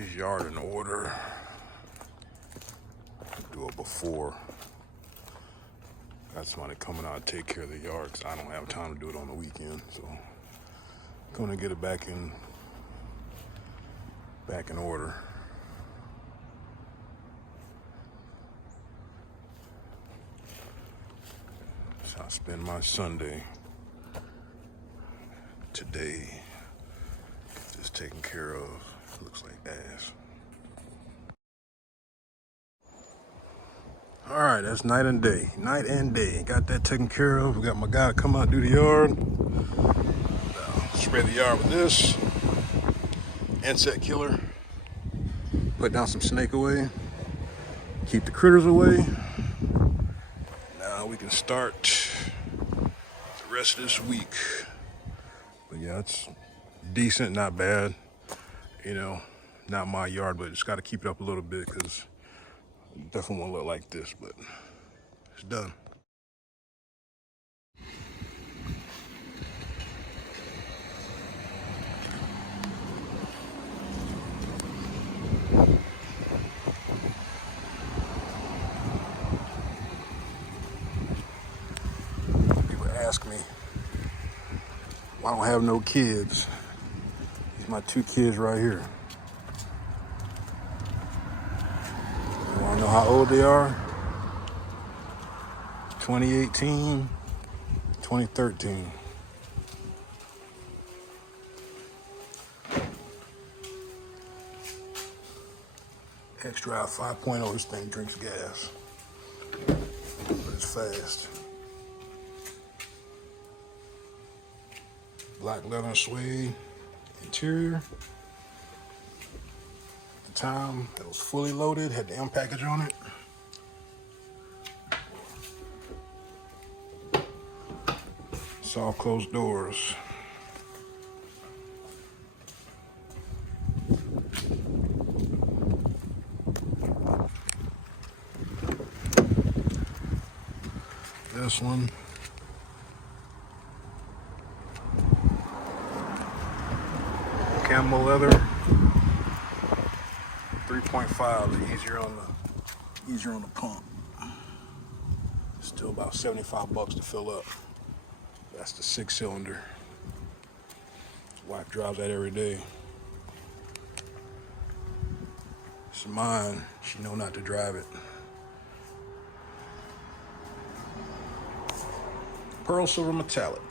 this yard in order. Do it before. Got somebody coming out to take care of the yard because I don't have time to do it on the weekend. So gonna get it back in order. So I spend my Sunday today. Get this taken care of. Looks like ass. All right, that's night and day. Night and day. Got that taken care of. We got my guy to come out and do the yard. Spray the yard with this insect killer. Put down some snake away. Keep the critters away. Now we can start the rest of this week. But yeah, it's decent, not bad. You know, not my yard, but just got to keep it up a little bit because it definitely won't look like this, but it's done. People ask me why I don't have no kids. These are my two kids right here. You wanna know how old they are? 2018, 2013. X-Drive 5.0, this thing drinks gas, but it's fast. Black leather and suede interior. At the time, it was fully loaded, had the M package on it. Soft closed doors. This one. Camel leather. 3.5 easier on the pump. Still about $75 to fill up. That's the 6-cylinder. Wife drives that every day. It's mine. She know not to drive it. Pearl silver metallic.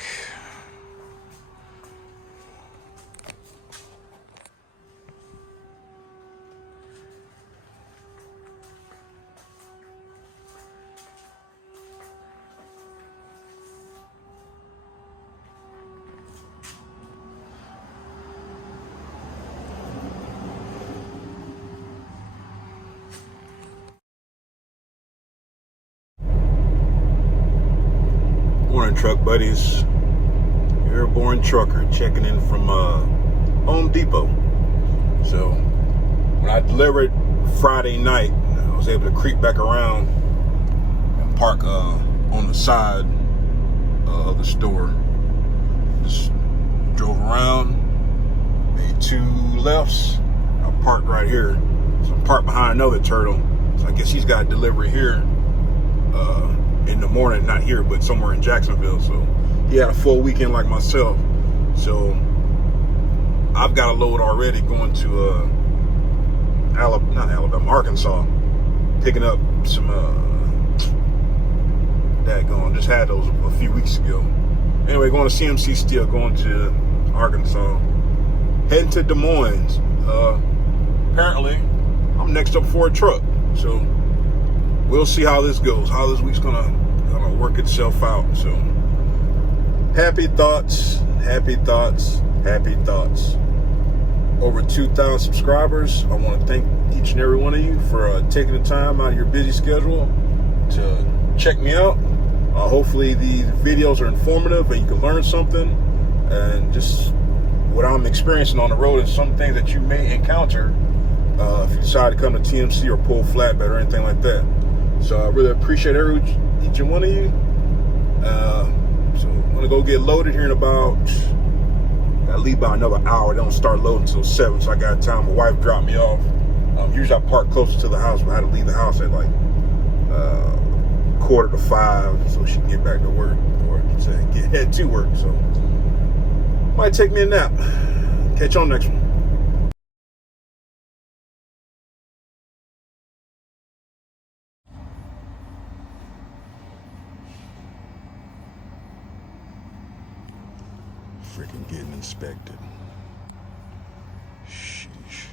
Morning, truck buddies. Airborne trucker checking in from Home Depot. So when I delivered Friday night, I was able to creep back around and park on the side of the store. Just drove around, made 2 lefts. I parked right here. So I'm parked behind another turtle. So I guess he's got a delivery here in the morning, not here, but somewhere in Jacksonville. So he had a full weekend like myself. So I've got a load already going to Arkansas, picking up some just had those a few weeks ago. Anyway, going to CMC Steel, going to Arkansas, heading to Des Moines. Apparently I'm next up for a truck, so we'll see how this goes, how this week's gonna work itself out. So happy thoughts, happy thoughts, happy thoughts. Over 2,000 subscribers. I want to thank each and every one of you for taking the time out of your busy schedule to check me out. Hopefully these videos are informative and you can learn something, and just what I'm experiencing on the road and some things that you may encounter if you decide to come to TMC or pull flatbed or anything like that. So I really appreciate each and one of you. So I'm gonna go get loaded here in about I leave by another hour. They don't start loading until 7, so I got time. My wife dropped me off. Usually I park closer to the house, but I had to leave the house at like 4:45 so she can get back to work, or head to work. So might take me a nap. Catch you on the next one. Freaking getting inspected. Sheesh.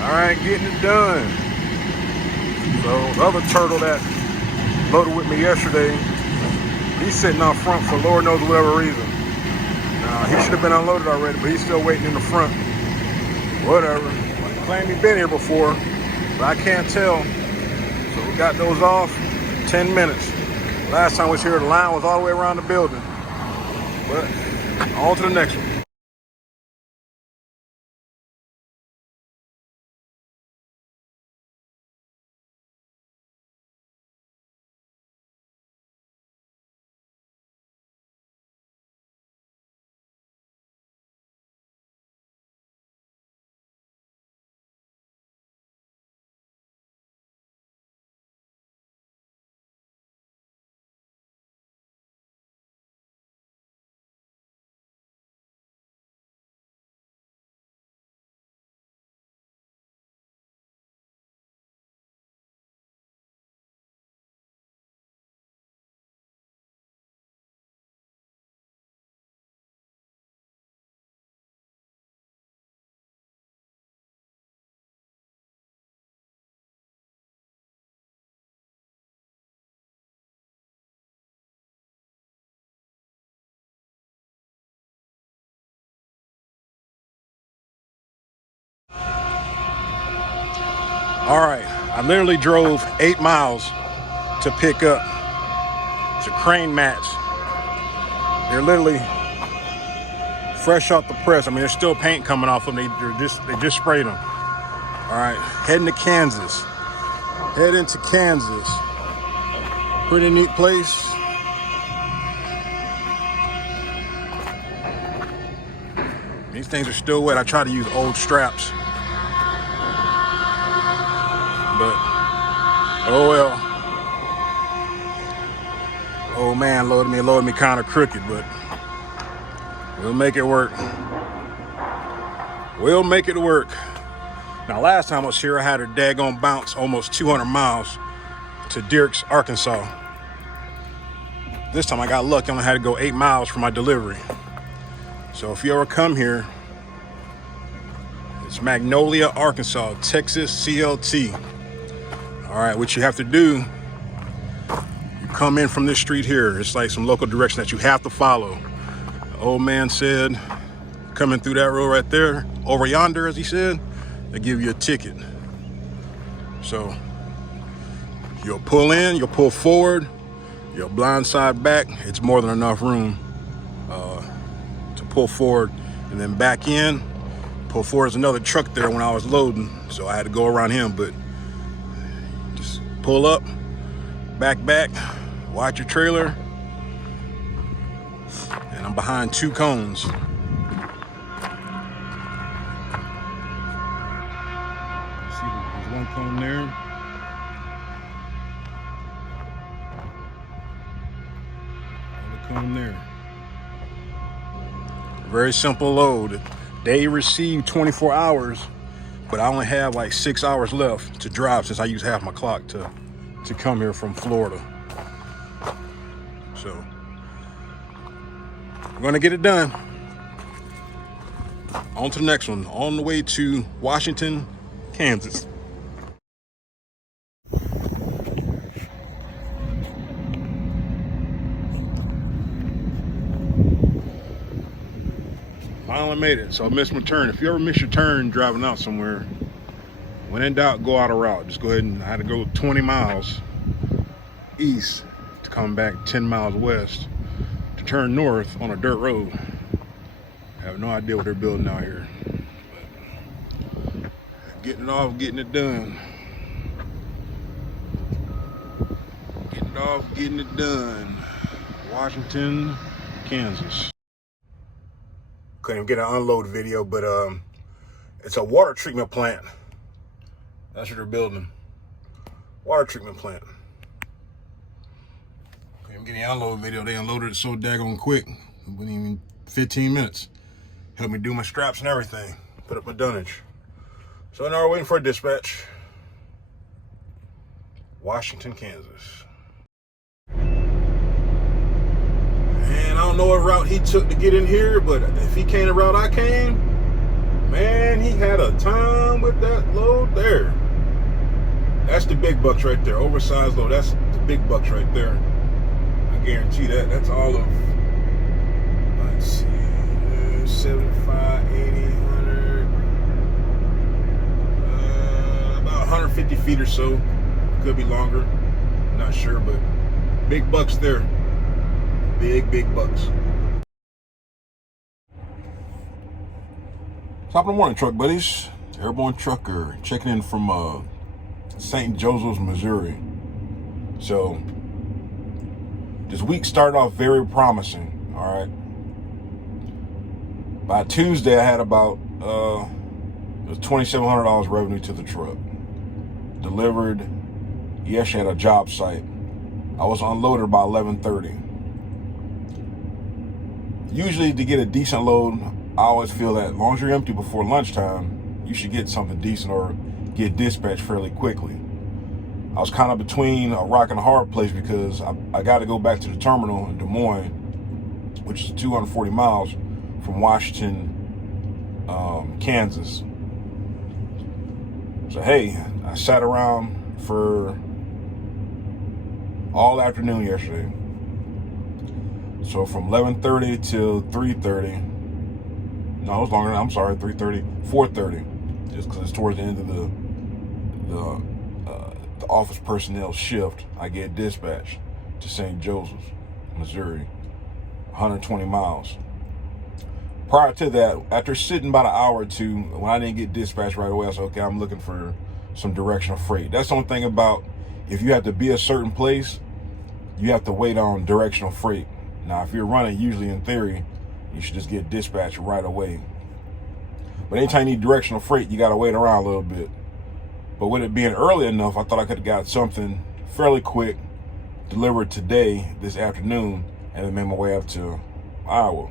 All right, getting it done. So the other turtle that loaded with me yesterday, he's sitting out front for Lord knows whatever reason. He should have been unloaded already, but he's still waiting in the front. Whatever. He claimed he'd been here before, but I can't tell. So we got those off 10 minutes. Last time I was here, the line was all the way around the building. But on to the next one. All right, I literally drove 8 miles to pick up the crane mats. They're literally fresh off the press. I mean, there's still paint coming off them. They just sprayed them. All right, heading to Kansas. Head into Kansas. Pretty neat place. These things are still wet. I try to use old straps. But, oh well. Old man loaded me kind of crooked, but we'll make it work. We'll make it work. Now, last time I was here, I had a daggone bounce almost 200 miles to Dierks, Arkansas. This time I got lucky. I only had to go 8 miles for my delivery. So if you ever come here, it's Magnolia, Arkansas, Texas CLT. All right, what you have to do, you come in from this street here. It's like some local direction that you have to follow. The old man said, coming through that road right there, over yonder, as he said, they give you a ticket. So you'll pull in, you'll pull forward, you'll blindside back. It's more than enough room to pull forward and then back in. Pull forward is another truck there when I was loading, so I had to go around him, but just pull up, back, watch your trailer, and I'm behind 2 cones. See, there's 1 cone there. Another cone there. Very simple load. They receive 24 hours, but I only have like 6 hours left to drive since I use half my clock to come here from Florida. So we're gonna get it done. On to the next one, on the way to Washington, Kansas. Finally made it. So I missed my turn. If you ever miss your turn driving out somewhere, when in doubt, go out of route. Just go ahead and I had to go 20 miles east to come back 10 miles west to turn north on a dirt road. I have no idea what they're building out here. But Getting it off, getting it done. Getting it off, getting it done. Washington, Kansas. Couldn't even get an unload video, but it's a water treatment plant. That's what they're building. Water treatment plant. Couldn't even get an unload video. They unloaded it so daggone quick. It wasn't even 15 minutes. Helped me do my straps and everything. Put up my dunnage. So now we're waiting for a dispatch. Washington, Kansas. And I don't know what route he took to get in here, but if he came the route I came, man, he had a time with that load there. That's the big bucks right there. Oversized load. That's the big bucks right there. I guarantee that. That's all of, let's see, 75, 80, 100, about 150 feet or so. Could be longer. Not sure, but big bucks there. Big bucks. Top of the morning, truck buddies. Airborne Trucker checking in from St. Joseph's, Missouri. So this week started off very promising. All right. By Tuesday, I had about $2,700 revenue to the truck. Delivered. Yesterday at a job site. I was unloaded by 11:30. Usually, to get a decent load, I always feel that as long as you're empty before lunchtime, you should get something decent or get dispatched fairly quickly. I was kind of between a rock and a hard place because I got to go back to the terminal in Des Moines, which is 240 miles from Washington, Kansas. So hey, I sat around for all afternoon yesterday. So from 11:30 till 3:30. No, it was longer. I'm sorry, 3:30, 4:30. Just because it's towards the end of the office personnel shift, I get dispatched to St. Joseph's, Missouri, 120 miles. Prior to that, after sitting about an hour or two, when I didn't get dispatched right away, I said, okay, I'm looking for some directional freight. That's the only thing about, if you have to be a certain place, you have to wait on directional freight. Now, if you're running, usually in theory, you should just get dispatched right away. But anytime you need directional freight, you got to wait around a little bit. But with it being early enough, I thought I could have got something fairly quick delivered today, this afternoon, and then made my way up to Iowa.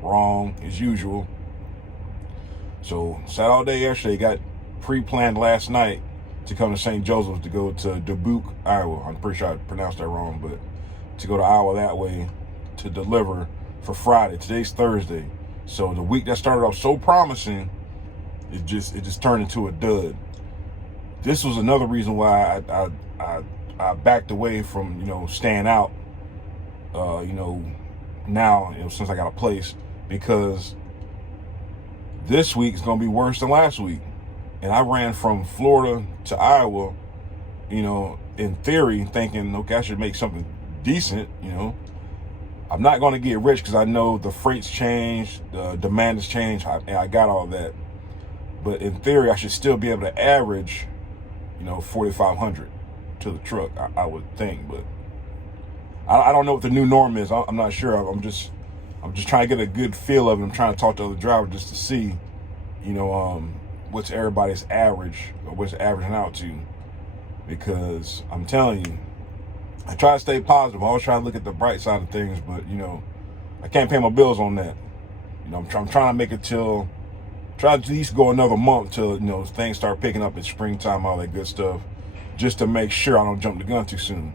Wrong, as usual. So, sat all day yesterday, got pre-planned last night to come to St. Joseph's to go to Dubuque, Iowa. I'm pretty sure I pronounced that wrong, but to go to Iowa that way to deliver for Friday. Today's Thursday. So the week that started off so promising, it just turned into a dud. This was another reason why I backed away from, staying out, now, since I got a place, because this week is going to be worse than last week. And I ran from Florida to Iowa, in theory, thinking, okay, I should make something decent, I'm not going to get rich because I know the freight's changed, the demand has changed, and I got all that. But in theory, I should still be able to average, 4,500 to the truck, I would think. But I don't know what the new norm is. I'm not sure. I'm just trying to get a good feel of it. I'm trying to talk to other drivers just to see, what's everybody's average, or what's averaging out to. Because I'm telling you, I try to stay positive. I always try to look at the bright side of things, but I can't pay my bills on that. I'm trying to make it try to at least go another month till things start picking up in springtime, all that good stuff, just to make sure I don't jump the gun too soon.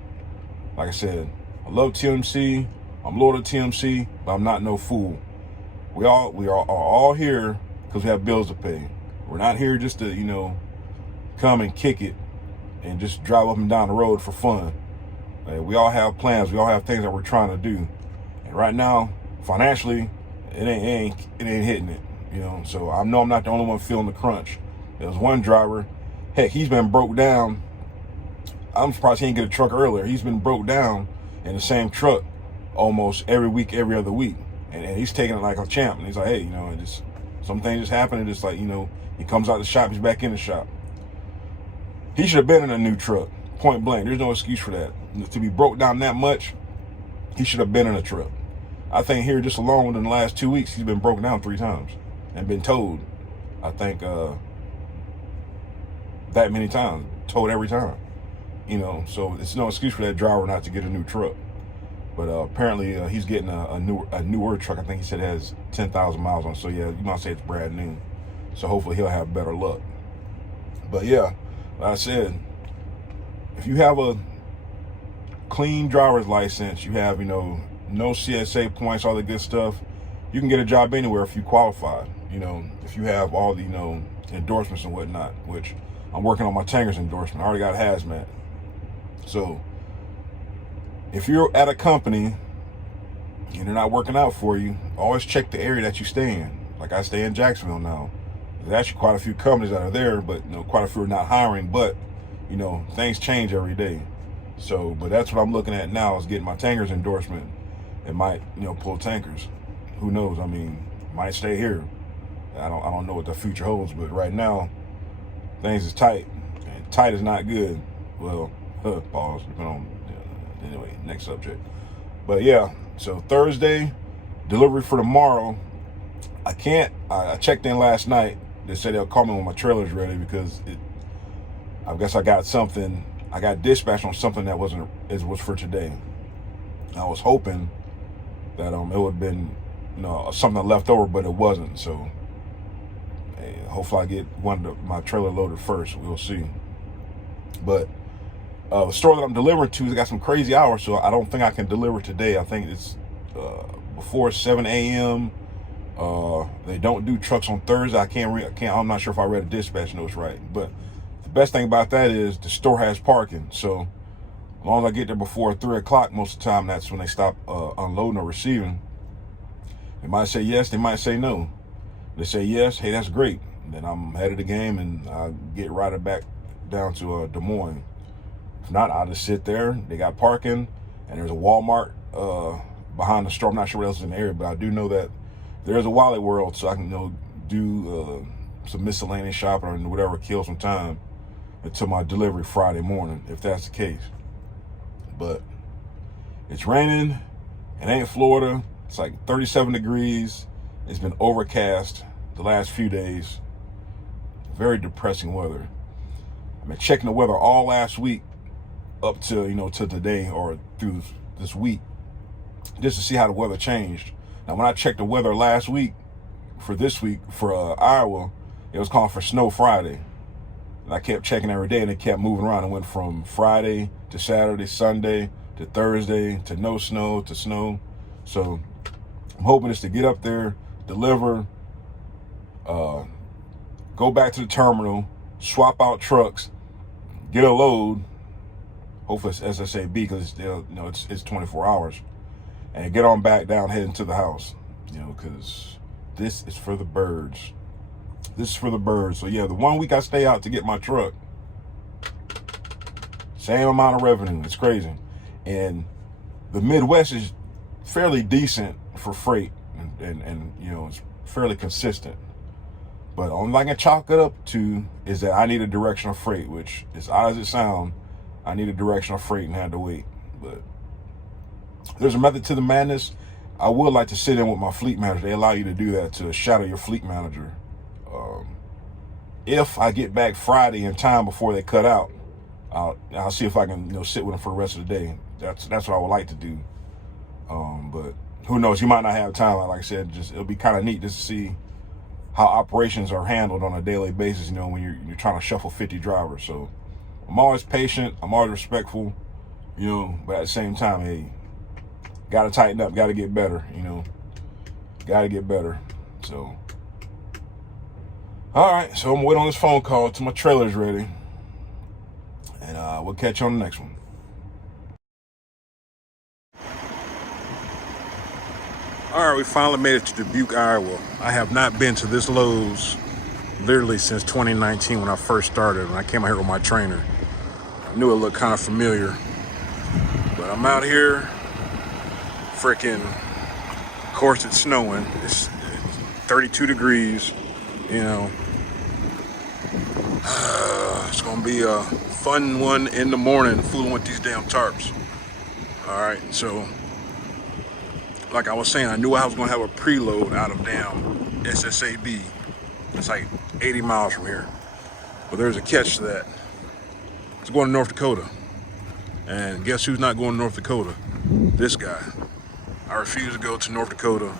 Like I said, I love TMC. I'm loyal to TMC, but I'm not no fool. We are all here because we have bills to pay. We're not here just to come and kick it and just drive up and down the road for fun. We all have plans. We all have things that we're trying to do. And right now, financially, it ain't hitting it. So I know I'm not the only one feeling the crunch. There's one driver, heck, he's been broke down. I'm surprised he didn't get a truck earlier. He's been broke down in the same truck almost every week, every other week. And he's taking it like a champ. And he's like, hey, some things just happen. And it's like, He comes out the shop, he's back in the shop. He should have been in a new truck, point blank. There's no excuse for that. To be broke down that much, he should have been in a truck. I think here just alone within the last 2 weeks, he's been broken down 3 times and been towed. I think that many times, towed every time. You know, so it's no excuse for that driver not to get a new truck. But apparently he's getting a newer truck. I think he said it has 10,000 miles on it. So yeah, you might say it's brand new. So hopefully he'll have better luck. But yeah, like I said, if you have a clean driver's license, you have, you know, no CSA points, all the good stuff, you can get a job anywhere if you qualify. You know, if you have all the, you know, endorsements and whatnot, which I'm working on my Tanger's endorsement. I already got hazmat. So if you're at a company and they're not working out for you, always check the area that you stay in. Like I stay in Jacksonville now. There's actually quite a few companies that are there, but you know, quite a few are not hiring. But you know, things change every day. So, but that's what I'm looking at now, is getting my Tanger's endorsement. It might, you know, pull tankers. Who knows? I mean, might stay here. I don't know what the future holds, but right now, things is tight, and tight is not good. Well, pause. Depending on anyway, next subject. But yeah, so Thursday delivery for tomorrow. I checked in last night. They said they'll call me when my trailer's ready, because I guess I got dispatched on something that was for today. I was hoping that it would have been, you know, something left over, but it wasn't. So hey, hopefully I get my trailer loaded first. We'll see. But the store that I'm delivering to has got some crazy hours, so I don't think I can deliver today. I think it's before 7 a.m. They don't do trucks on Thursday. I'm not sure if I read a dispatch notes right, but the best thing about that is the store has parking. So as long as I get there before 3 o'clock, most of the time that's when they stop unloading or receiving. They might say yes, they might say no. They say yes, hey, that's great. Then I'm ahead of the game and I get right back down to Des Moines. If not, I'll just sit there. They got parking, and there's a Walmart behind the store. I'm not sure what else is in the area, but I do know that there's a Wally World, so I can, you know, do some miscellaneous shopping or whatever, kill some time until my delivery Friday morning, if that's the case. But it's raining. It ain't Florida. It's like 37 degrees. It's been overcast the last few days. Very depressing weather. I've been checking the weather all last week up to, you know, to today, or through this week, just to see how the weather changed. Now, when I checked the weather last week for this week for Iowa, it was calling for snow Friday. And I kept checking every day, and it kept moving around. It went from Friday to Saturday, Sunday to Thursday to no snow to snow. So I'm hoping it's to get up there, deliver, go back to the terminal, swap out trucks, get a load. Hopefully it's SSAB, because you know, it's 24 hours, and get on back down, heading to the house. You know, because this is for the birds. This is for the birds. So yeah, the 1 week I stay out to get my truck, same amount of revenue. It's crazy. And the Midwest is fairly decent for freight, and you know, it's fairly consistent. But all I can chalk it up to is that I need a directional freight, which, as odd as it sounds, I need a directional freight and had to wait. But there's a method to the madness. I would like to sit in with my fleet manager. They allow you to do that, to shadow your fleet manager. If I get back Friday in time before they cut out, I'll see if I can, you know, sit with them for the rest of the day. That's what I would like to do. But who knows? You might not have time. Like I said, it'll be kind of neat just to see how operations are handled on a daily basis, you know, when you're trying to shuffle 50 drivers. So I'm always patient, I'm always respectful, you know, but at the same time, hey, gotta tighten up, gotta get better, you know, gotta get better. So, all right, so I'm waiting on this phone call till my trailer's ready, and we'll catch you on the next one. All right, we finally made it to Dubuque, Iowa. I have not been to this Lowe's literally since 2019 when I first started, and I came out here with my trainer. I knew it looked kind of familiar, but I'm out here. Freaking, of course, it's snowing. It's 32 degrees, you know. It's gonna be a fun one in the morning, fooling with these damn tarps. All right, so like I was saying, I knew I was gonna have a preload out of damn SSAB. It's like 80 miles from here, but there's a catch to that. It's going to North Dakota, and guess who's not going to North Dakota? This guy. I refuse to go to North Dakota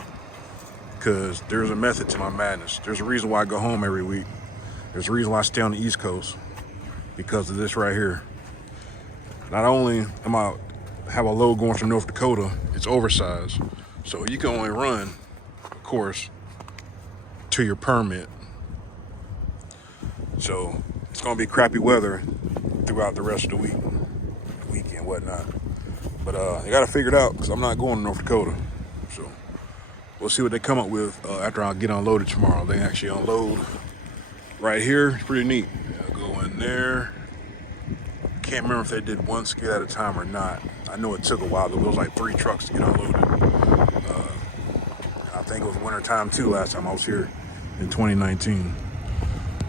because there's a method to my madness. There's a reason why I go home every week. There's a reason why I stay on the East Coast, because of this right here. Not only am I have a load going from North Dakota, it's oversized. So you can only run, of course, to your permit. So it's gonna be crappy weather throughout the rest of the weekend, whatnot. But I gotta figure it out because I'm not going to North Dakota. So we'll see what they come up with after I get unloaded tomorrow. They actually unload right here. It's pretty neat. I'll go in there. Can't remember if they did one skid at a time or not. I know it took a while. There was like 3 trucks to get unloaded. I think it was winter time too last time I was here in 2019.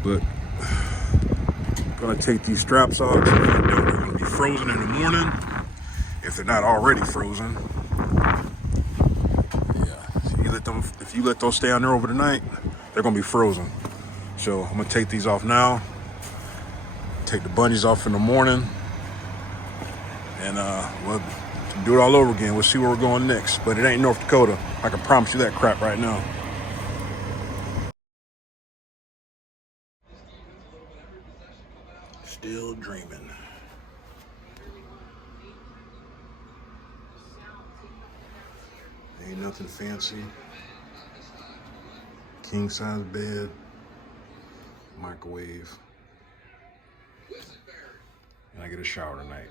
But I'm gonna take these straps off. They're gonna be frozen in the morning if they're not already frozen. Yeah, so if you let those stay on there over the night, they're gonna be frozen. So I'm gonna take these off now. Take the bungees off in the morning, and we'll do it all over again. We'll see where we're going next, but it ain't North Dakota. I can promise you that crap right now. Still dreaming. Ain't nothing fancy. King size bed, microwave, and I get a shower tonight.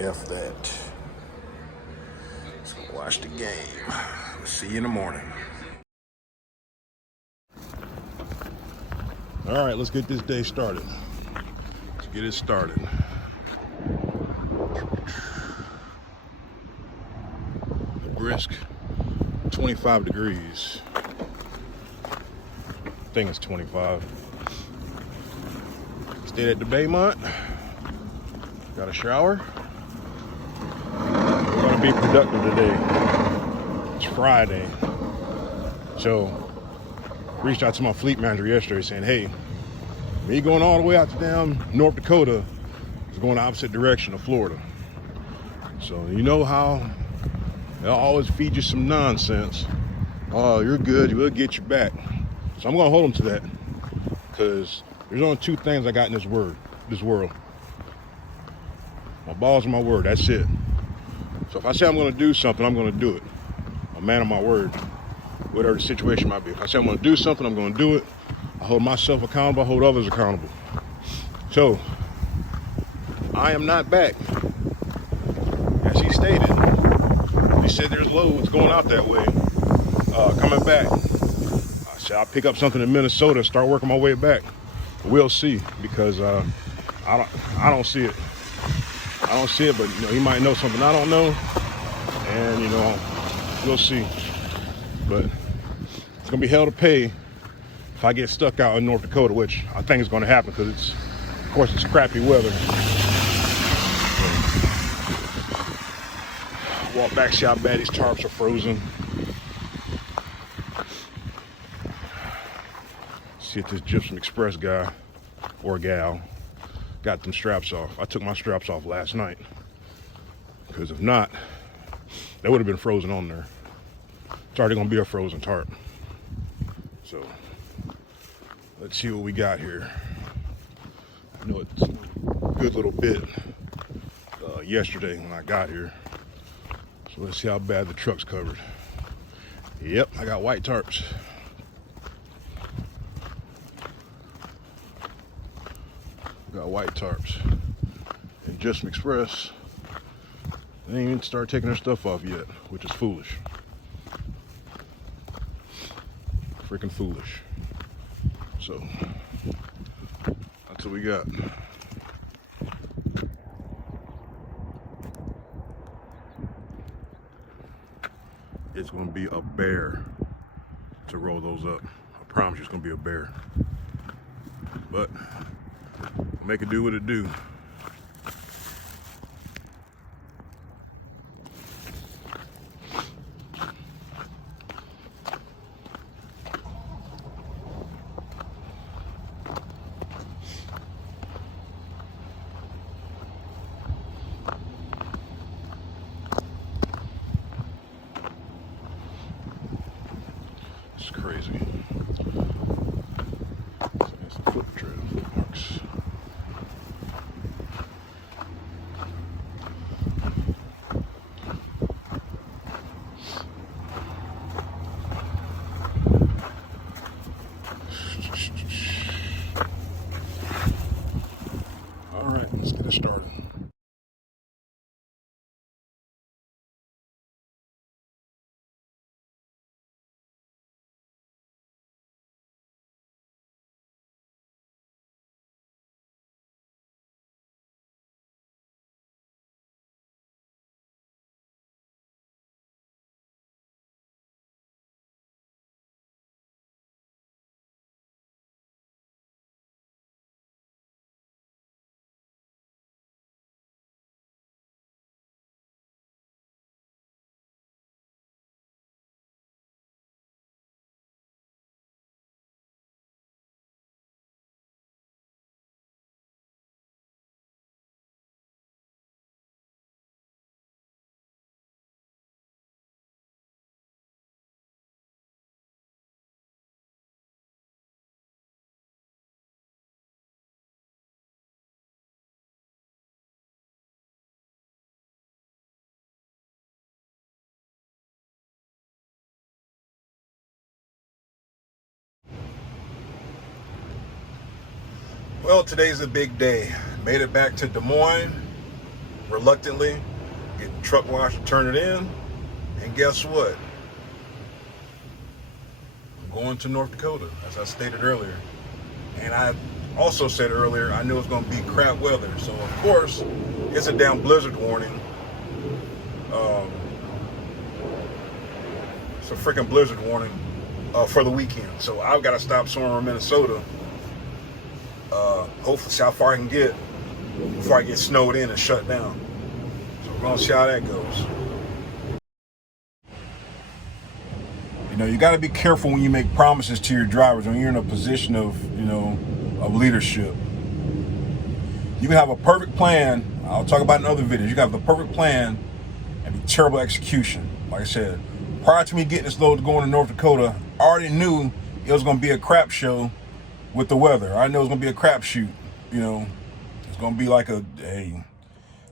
F that. Let's go watch the game. We'll see you in the morning. All right, let's get this day started. Let's get it started. A brisk 25 degrees. I think it's 25. Stayed at the Baymont. Got a shower. We're gonna be productive today. It's Friday. So reached out to my fleet manager yesterday saying, hey, me going all the way out to down North Dakota is going the opposite direction of Florida. So you know how they'll always feed you some nonsense. Oh, you're good, we'll get you back. So I'm gonna hold them to that, because there's only 2 things I got in this world. My balls and my word, that's it. So if I say I'm gonna do something, I'm gonna do it. I'm a man of my word, whatever the situation might be. If I say I'm gonna do something, I'm gonna do it. I hold myself accountable, I hold others accountable. So, I am not back. As he stated, he said there's loads going out that way, coming back. I said I'll pick up something in Minnesota and start working my way back. We'll see, because I don't see it. I don't see it, but you know, he might know something I don't know, and you know, we'll see. But it's gonna be hell to pay if I get stuck out in North Dakota, which I think is gonna happen, because of course, it's crappy weather. Walk back, see how bad these tarps are frozen. See if this Gypsum Express guy or gal got them straps off. I took my straps off last night, because if not, they would have been frozen on there. It's already gonna be a frozen tarp. So let's see what we got here. I know it's a good little bit yesterday when I got here. So let's see how bad the truck's covered. Yep, I got white tarps. Got white tarps. And Gypsum Express, they ain't even started taking their stuff off yet, which is foolish. Freaking foolish. So that's what we got. it's going to be a bear to roll those up. I promise you it's going to be a bear. But make it do what it do. It's crazy. So there's a foot trail marks. All right, let's get it started. Well, today's a big day. Made it back to Des Moines, reluctantly, getting truck wash to turn it in. And guess what? I'm going to North Dakota, as I stated earlier. And I also said earlier, I knew it was going to be crap weather. So, of course, it's a damn blizzard warning. It's a freaking blizzard warning for the weekend. So I've got to stop somewhere in Minnesota. Hopefully see how far I can get before I get snowed in and shut down. So we're going to see how that goes. You know, you got to be careful when you make promises to your drivers when you're in a position of, of leadership. You can have a perfect plan. I'll talk about it in other videos. You can have the perfect plan and be terrible execution. Like I said, prior to me getting this load going to North Dakota, I already knew it was going to be a crap show with the weather. I know it's going to be a crapshoot. It's going to be like hey,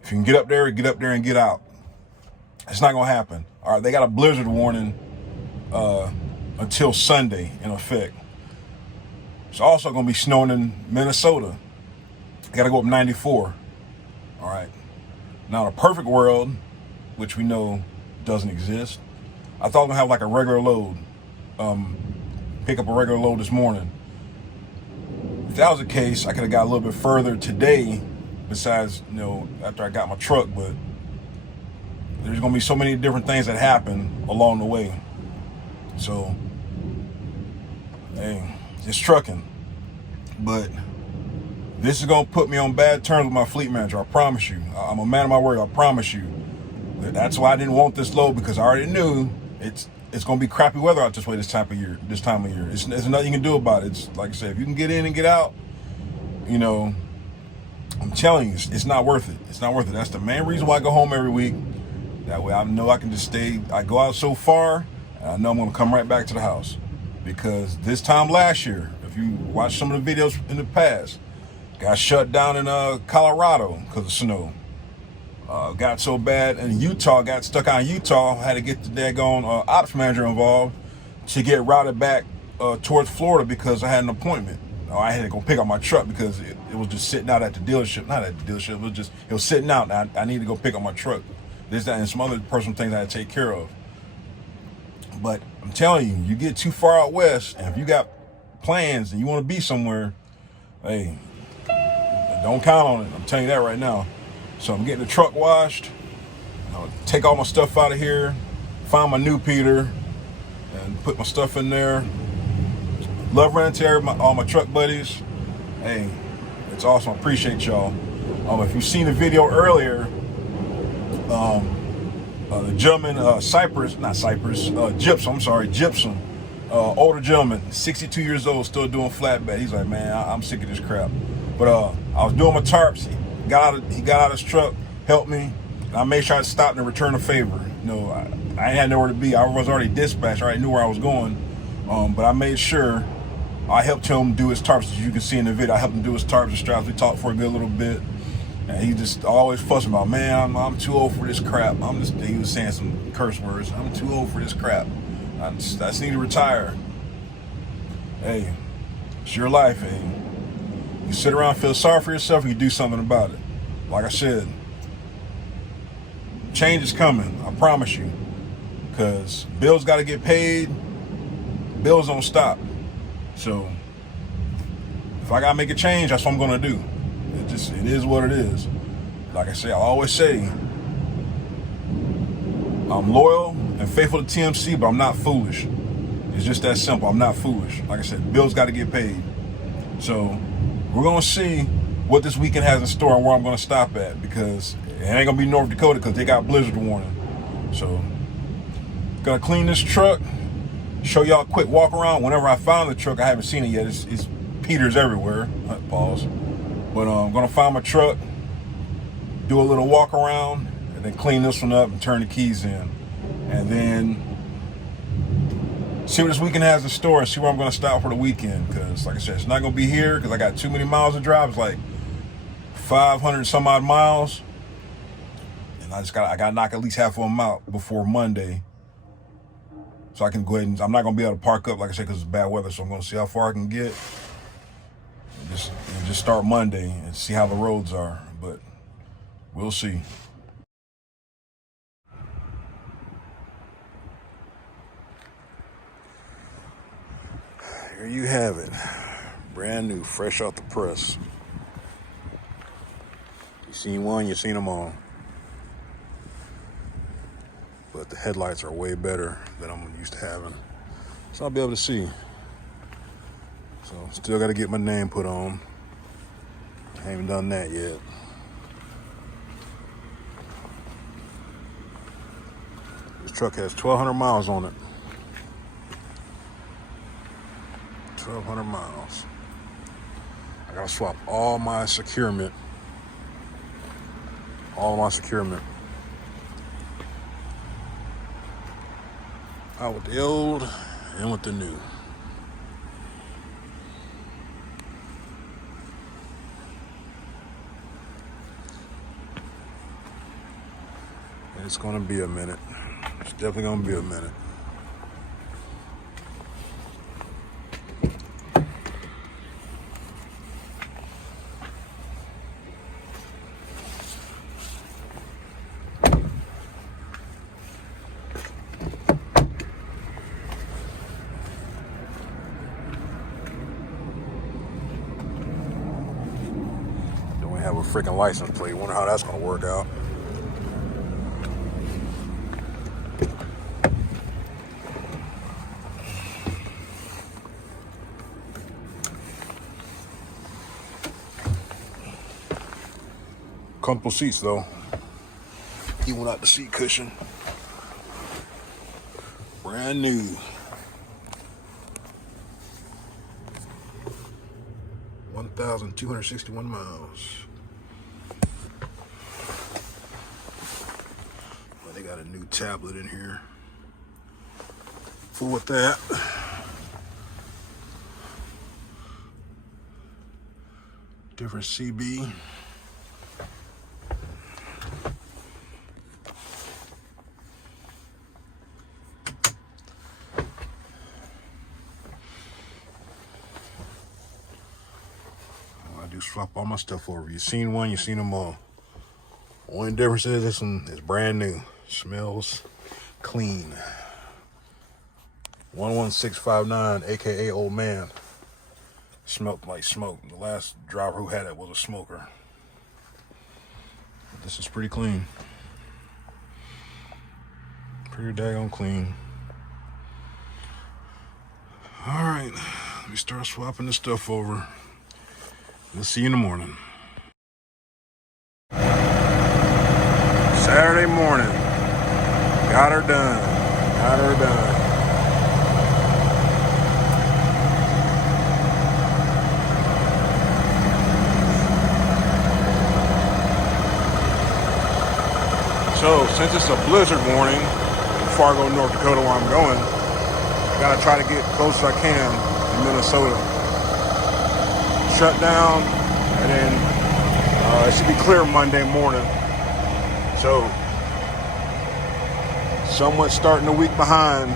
if you can get up there and get out. It's not going to happen. All right, they got a blizzard warning until Sunday in effect. It's also going to be snowing in Minnesota. Got to go up 94. All right. Now, in a perfect world, which we know doesn't exist, I thought I was going to have like a regular load. Pick up a regular load this morning. If that was the case, I could have got a little bit further today, besides, after I got my truck, but there's going to be so many different things that happen along the way. So, hey, it's trucking. But this is going to put me on bad terms with my fleet manager, I promise you. I'm a man of my word, I promise you. That's why I didn't want this load, because I already knew it's going to be crappy weather out this way this time of year. There's nothing you can do about it. It's like I said, if you can get in and get out, I'm telling you, it's not worth it. It's not worth it. That's the main reason why I go home every week. That way I know I can just stay. I go out so far, and I know I'm going to come right back to the house. Because this time last year, if you watch some of the videos in the past, got shut down in Colorado because of snow. Got so bad in Utah, got stuck out in Utah, had to get the daggone ops manager involved to get routed back towards Florida because I had an appointment. I had to go pick up my truck because it was just sitting out at the dealership. Not at the dealership, it was sitting out. And I needed to go pick up my truck. This, that, and some other personal things I had to take care of. But I'm telling you, you get too far out west, and if you got plans and you want to be somewhere, hey, don't count on it. I'm telling you that right now. So I'm getting the truck washed. I'll take all my stuff out of here found my new Peter and put my stuff in there. Love running to all my truck buddies. Hey, it's awesome. I appreciate y'all. If you've seen the video earlier, the gentleman, Gypsum, older gentleman, 62 years old, still doing flatbed. He's like, man, I'm sick of this crap. But I was doing my tarps. He got out of his truck, helped me, and I made sure I stopped and returned a favor. You know, I ain't had nowhere to be. I was already dispatched. I already knew where I was going. But I made sure I helped him do his tarps. As you can see in the video, I helped him do his tarps and straps. We talked for a good little bit. And he just always fussing about, man, I'm too old for this crap. He was saying some curse words. I'm too old for this crap. I just need to retire. Hey, it's your life. Hey, you sit around and feel sorry for yourself, you do something about it. Like I said, change is coming. I promise you. Because bills got to get paid. Bills don't stop. So if I got to make a change, that's what I'm going to do. It is what it is. Like I say, I always say, I'm loyal and faithful to TMC, but I'm not foolish. It's just that simple. I'm not foolish. Like I said, bills got to get paid. So we're going to see what this weekend has in store and where I'm going to stop at, because it ain't going to be North Dakota because they got blizzard warning. So going to clean this truck, show y'all a quick walk around. Whenever I found the truck, I haven't seen it yet. It's Peters everywhere. Pause. But I'm going to find my truck, do a little walk around, and then clean this one up and turn the keys in. And then see what this weekend has in store and see where I'm going to stop for the weekend. Because, like I said, it's not going to be here because I got too many miles to drive. It's like 500 some odd miles. And I got to knock at least half of them out before Monday. So I can go ahead and, I'm not going to be able to park up, like I said, because it's bad weather. So I'm going to see how far I can get. And just start Monday and see how the roads are, but we'll see. Here you have it, brand new, fresh off the press. You seen one, you seen them all. But the headlights are way better than I'm used to having, so I'll be able to see. So still got to get my name put on. I haven't done that yet. This truck has 1,200 miles on it. 1,200 miles. I got to swap all my securement. All my securement. Out with the old and with the new. It's going to be a minute. It's definitely going to be a minute. Don't have a freaking license plate. Wonder how that's going to work out. Comfortable seats though. Even without the seat cushion. Brand new. $1,261 miles. Well, they got a new tablet in here. Fool with that. Different CB. Swap all my stuff over. You seen one, you seen them all. Only difference is this one is brand new. Smells clean. 11659, aka Old Man. Smelled like smoke. The last driver who had it was a smoker. This is pretty clean. Pretty daggone clean. All right, let me start swapping this stuff over. We'll see you in the morning. Saturday morning. Got her done. Got her done. So, since it's a blizzard warning in Fargo, North Dakota, where I'm going, I gotta try to get close as I can to Minnesota. Shut down, and then it should be clear Monday morning. So, somewhat starting a week behind.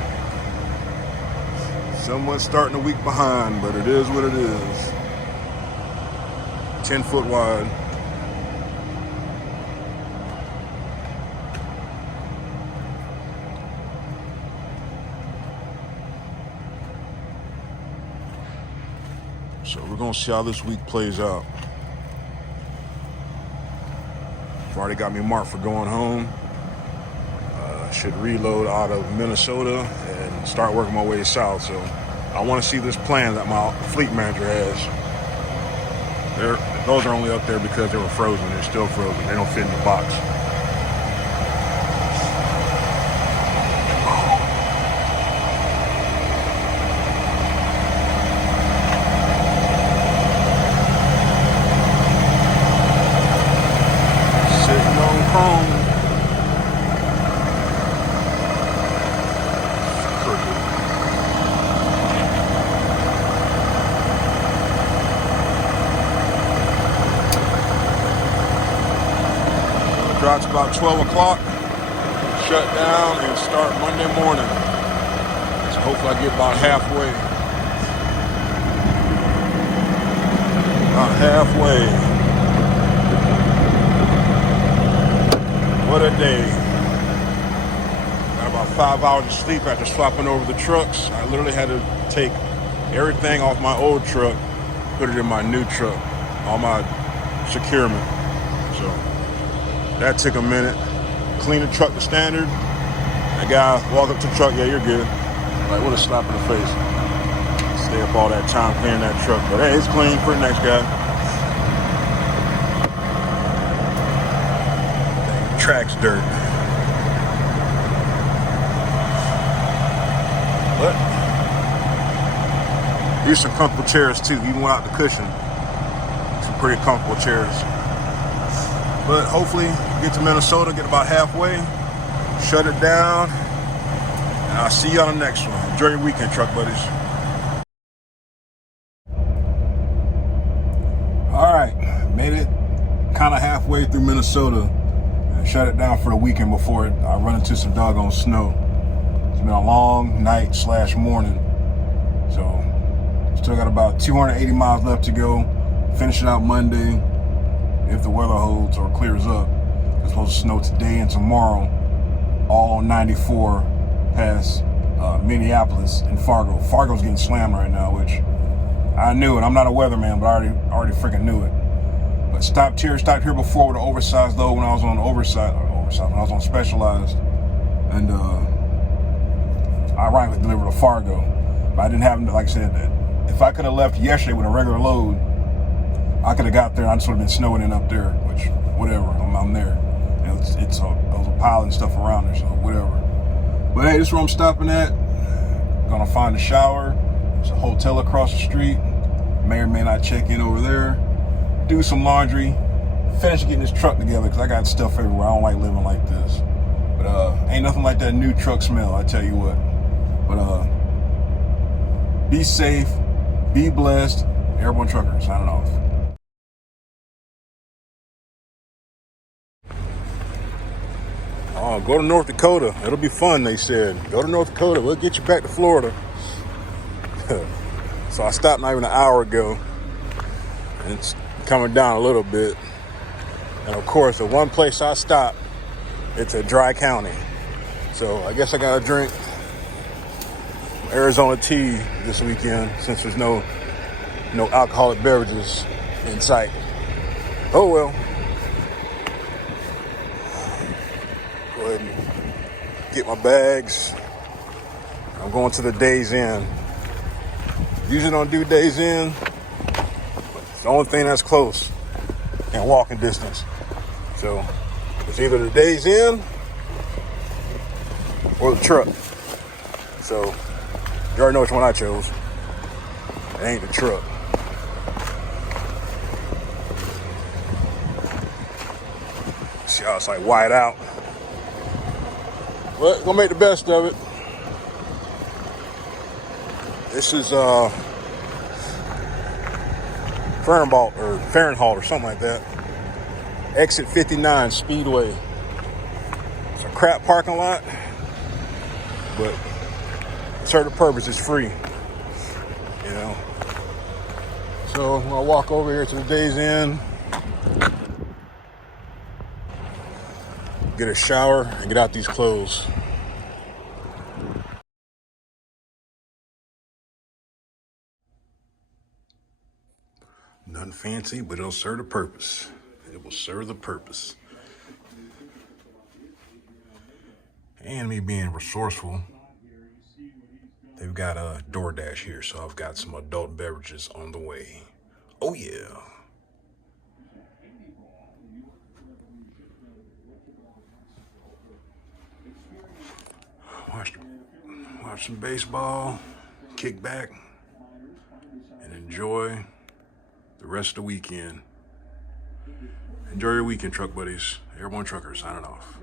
Somewhat starting a week behind, but it is what it is. 10 foot wide. So we're gonna see how this week plays out. I've already got me marked for going home. Should reload out of Minnesota and start working my way south. So I want to see this plan that my fleet manager has. Those are only up there because they were frozen. They're still frozen. They don't fit in the box. Sitting on chrome. Drops about 12 o'clock, shut down, and start Monday morning. So hopefully I get about halfway. About halfway. What a day. Got about 5 hours of sleep after swapping over the trucks. I literally had to take everything off my old truck, put it in my new truck, all my securement. So that took a minute. Clean the truck to standard. That guy walk up to the truck, yeah, you're good. Like, what a slap in the face. Stay up all that time cleaning that truck. But hey, it's clean for the next guy. Track's dirt. But these are some comfortable chairs too, even without the cushion. Some pretty comfortable chairs. But hopefully get to Minnesota, get about halfway, shut it down, and I'll see you on the next one. Enjoy your weekend, truck buddies. All right, made it kind of halfway through Minnesota and shut it down for the weekend before I run into some doggone snow. It's been a long night / morning. So still got about 280 miles left to go. Finish it out Monday. If the weather holds or clears up. It's supposed to snow today and tomorrow, all on 94 past Minneapolis and Fargo. Fargo's getting slammed right now, which I knew it. I'm not a weatherman, but I already freaking knew it. But stopped here before with an oversized load when I was on when I was on Specialized, and I ironically delivered to Fargo. But I didn't have, like I said, that if I could have left yesterday with a regular load, I could have got there. I just would have been snowing in up there, which, whatever, I'm there. And there was a pile and stuff around there, so whatever. But hey, this is where I'm stopping at. Gonna find a shower. There's a hotel across the street. May or may not check in over there. Do some laundry. Finish getting this truck together, because I got stuff everywhere. I don't like living like this. But ain't nothing like that new truck smell, I tell you what. But be safe, be blessed. Airborne Trucker signing off. Oh, go to North Dakota. It'll be fun, they said. Go to North Dakota. We'll get you back to Florida. So I stopped not even an hour ago. And it's coming down a little bit. And of course, the one place I stopped, it's a dry county. So I guess I got to drink Arizona tea this weekend since there's no alcoholic beverages in sight. Oh well. Go ahead and get my bags. I'm going to the Days Inn. Usually don't do Days Inn, but it's the only thing that's close and walking distance. So it's either the Days Inn or the truck. So you already know which one I chose. It ain't the truck. See how it's like wide out. But gonna make the best of it. This is Fahrenheit or something like that. Exit 59 Speedway. It's a crap parking lot, but serve the purpose. It's free, you know. So I'm gonna walk over here to the Days Inn, get a shower, and get out these clothes. Nothing fancy, but it'll serve the purpose. It will serve the purpose. And me being resourceful, they've got a DoorDash here, so I've got some adult beverages on the way. Oh yeah. Watch some baseball, kick back, and enjoy the rest of the weekend. Enjoy your weekend, truck buddies. Airborne Trucker signing off.